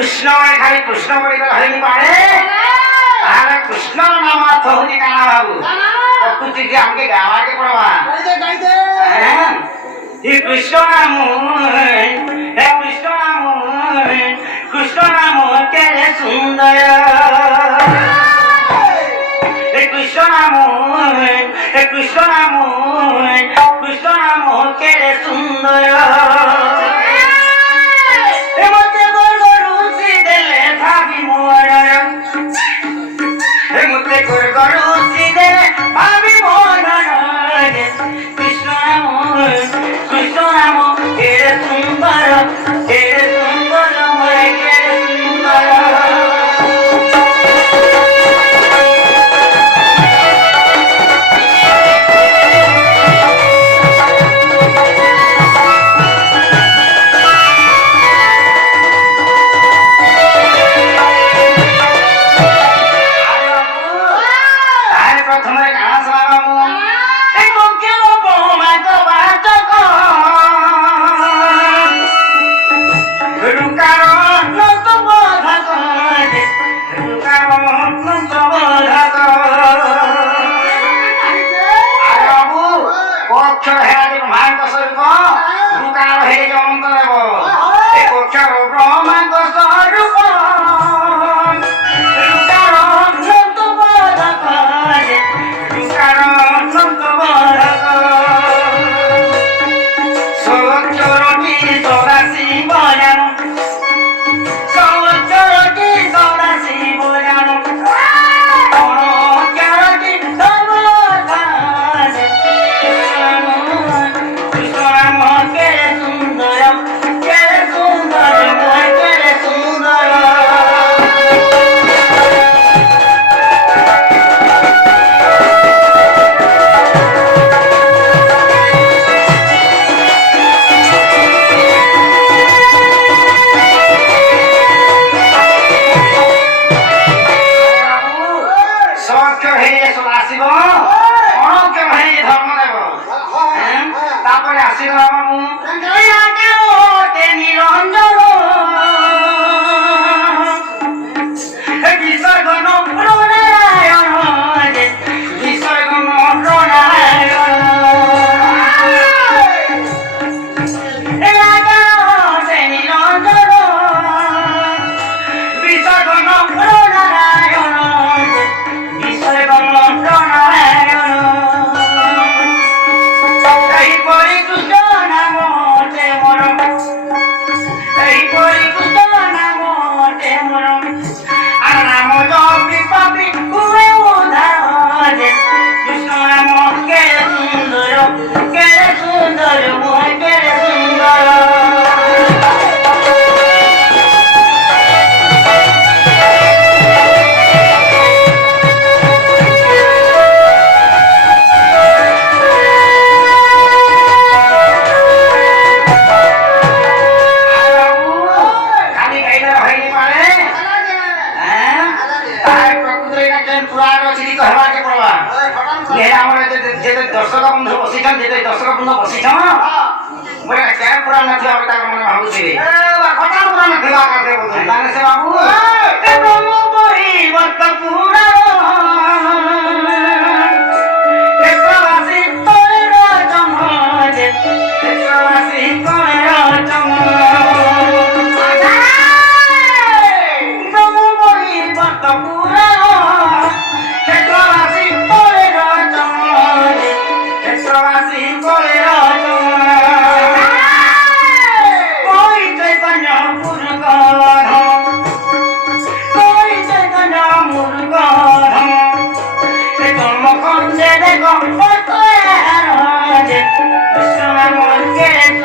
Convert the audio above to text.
কৃষ্ণ মানে খালি কৃষ্ণ বলি ধরি পারে তাহলে কৃষ্ণ নাম অর্থ হচ্ছে কানা বাবু প্রকৃতি যে আমাকে গাওয়াকে পড়বা হে কৃষ্ণ নাম হে কৃষ্ণ নাম কৃষ্ণ নাম কেড়ে সুন্দর হে কৃষ্ণ নাম হে কৃষ্ণ নাম কৃষ্ণ নাম কেড়ে সুন্দর दर्शक बंधु बसी दर्शक बंधु बसी मैं क्या पूरा ना मैं भावुची पूरा ना से बाबू Come on,